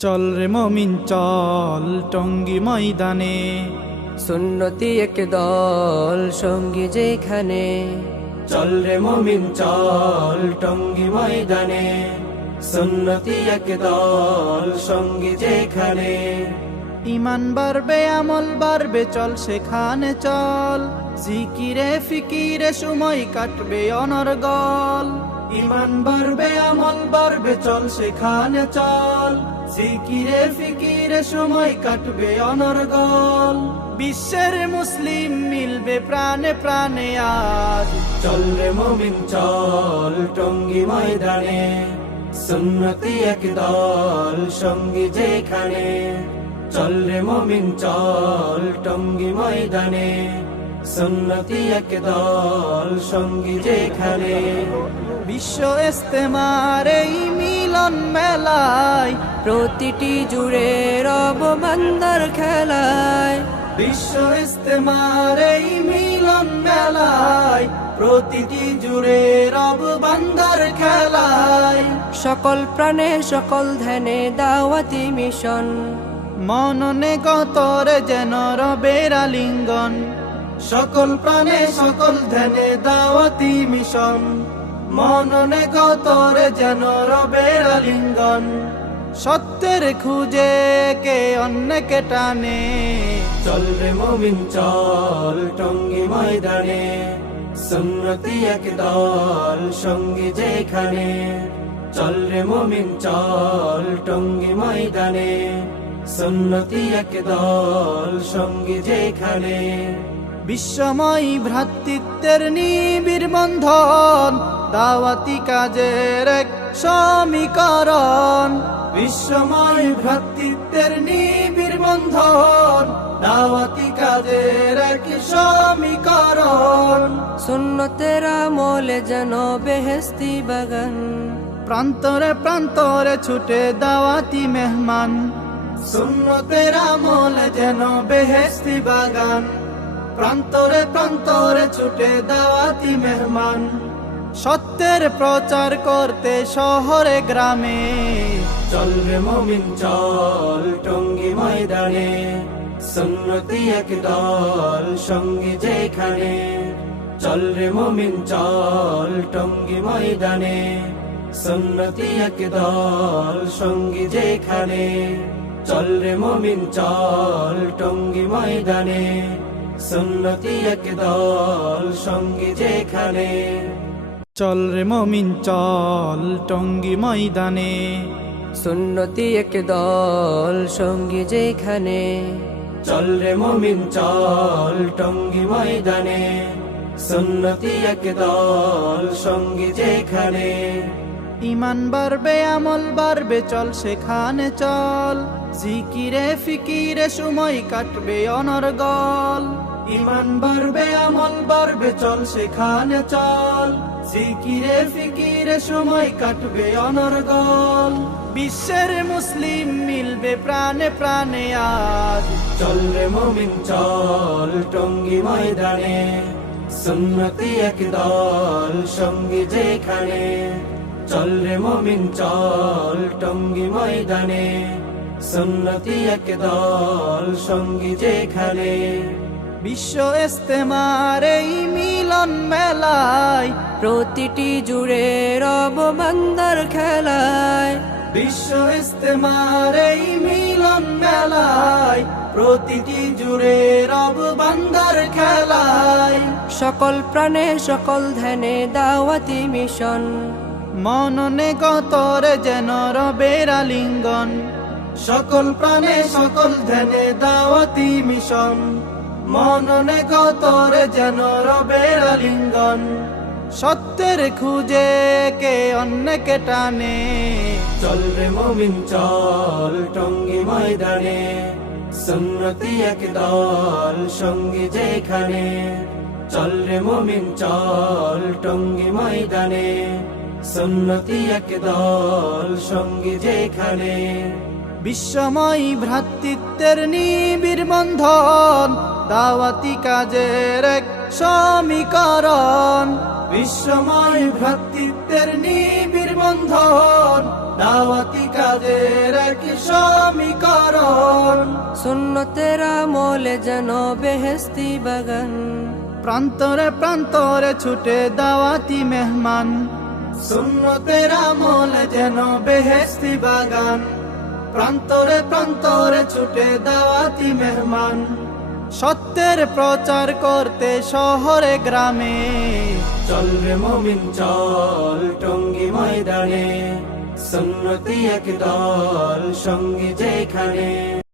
চল রে মমিন চল টঙ্গী ময়দানে, সুন্নতি এক দল সঙ্গী যেখানে। চল রে মমিন চল টঙ্গী ময়দানে, সুন্নতি এক দল সঙ্গী যেখানে। ইমান বাড়বে আমল বাড়বে চল সেখানে চল, জিকিরে ফিকিরে সময় কাটবে অনর্গল। ইমান বাড়বে আমল বাড়বে চল সেখানে চল, জিকিরে ফিকিরে সময় কাটবে অনর্গল। বিশ্বের মুসলিম মিলবে প্রাণে প্রাণে আজ। চল রে মমিন চল টঙ্গী ময়দানে, সুন্নতি এক দল সঙ্গী যেখানে। চল রে মমিন চল টঙ্গী ময়দানে, সুন্নতি এক দল সঙ্গী যেখানে। বিশ্ব ইস্তেমার এই মিলন মেলায়, প্রতিটি জুড়ে রব বান্দার খেলায়। বিশ্ব ইস্তেমার এই মিলন মেলায়, প্রতিটি জুড়ে রব বান্দার খেলায়। সকল প্রাণে সকল ধ্যানে দাওয়াতি মিশন, মননে গতরে যেন রবের আলিঙ্গন। সকল প্রাণে সকল ধ্যানে দাওয়াতি মিশন, মননে গতরে যেন রবের আলিঙ্গন। সত্যের খুঁজে কে অন্যকে টানে, চল রে মমিন চল টঙ্গী ময়দানে, সুন্নতি এক দল সঙ্গী যেখানে। চল রে মমিন চল টঙ্গী ময়দানে, সুন্নতি এক দল সঙ্গী যেখানে। বিশ্বময় ভ্রাতৃত্বের নিবিড় বন্ধন, দাওয়াতি কাজের এক সমীকরণ। বিশ্বময় ভ্রাতৃত্বের নিবিড় বন্ধন, দাওয়াতি কাজের এক সমীকরণ। সুন্নতের আমলে যেন বেহেশতি বাগান, প্রান্তরে প্রান্তরে ছুটে দাওয়াতি মেহমান। সুন্নতের আমলে যেন বেহেশতি বাগান, প্রান্তরে প্রান্তরে ছুটে দাওয়াতি মেহমান। সত্যের প্রচার করতে শহরে গ্রামে, চল রে মমিন চল টঙ্গী ময়দানে, সুন্নতি এক দল সঙ্গী যেখানে। চল রে মমিন চল টঙ্গী ময়দানে, সুন্নতি এক দল সঙ্গী যেখানে। চল রে মমিন চল টঙ্গী ময়দানে, সুন্নতি এক দল সঙ্গী যেখানে। চল রে মমিন চল টঙ্গী ময়দানে, সুন্নতি এক দল সঙ্গী যেখানে। চল রে মমিন চল টঙ্গী ময়দানে, সুন্নতি এক দল সঙ্গী যেখানে। ইমান বাড়বে আমল বাড়বে চল সেখানে চল, জিকিরে ফিকিরে সময় কাটবে অনর্গল। ইমান বাড়বে আমল বাড়বে চল সেখানে চল, জিকিরে ফিকিরে সময় কাটবে অনর্গল। বিশ্বের মুসলিম মিলবে প্রাণে প্রাণে আজ। চল রে মমিন চল টঙ্গী ময়দানে, সুন্নতি এক দল সঙ্গী যেখানে। চল রে মমিন চল টঙ্গী ময়দানে, সুন্নতি এক দল সঙ্গী যেখানে। বিশ্ব ইস্তেমার এই মিলন মেলায়, প্রতিটি জুড়ে রব বান্দার খেলায়। বিশ্ব ইস্তেমার এই মিলন মেলায়, প্রতিটি জুড়ে রব বান্দার খেলায়। সকল প্রাণে সকল ধ্যানে দাওয়াতি মিশন, মননে গতরে যেন রবের আলিঙ্গন। সকল প্রাণে সকল ধ্যানে দাওয়াতি মিশন, মননে গতরে যেন রবের আলিঙ্গন। সত্যের খুঁজে কে অন্যকে টানে, চল রে মমিন চল টঙ্গী ময়দানে, সুন্নতি এক দল সঙ্গী যেখানে। চল রে মমিন চল টঙ্গী ময়দানে, সুন্নতি এক দল সঙ্গী যেখানে। বিশ্বময় ভ্রাতৃত্বের নিবিড় বন্ধন, দাওয়াতি কাজের এক সমীকরণ। বিশ্বময় ভ্রাতৃত্বের নিবিড় বন্ধন, দাওয়াতি কাজের এক সমীকরণ। সুন্নতের আমলে যেন বেহেশতি বাগান, প্রান্তরে প্রান্তরে ছুটে দাওয়াতি মেহমান, সুন্নতের আমল যেন বেহেশতি বাগান। প্রান্তরে প্রান্তরে ছুটে দাওয়াতি মেহমান। সত্যের প্রচার করতে শহরে গ্রামে, চল রে মুমিন চল টঙ্গী ময়দানে, সুন্নতি একদল সঙ্গী যেখানে।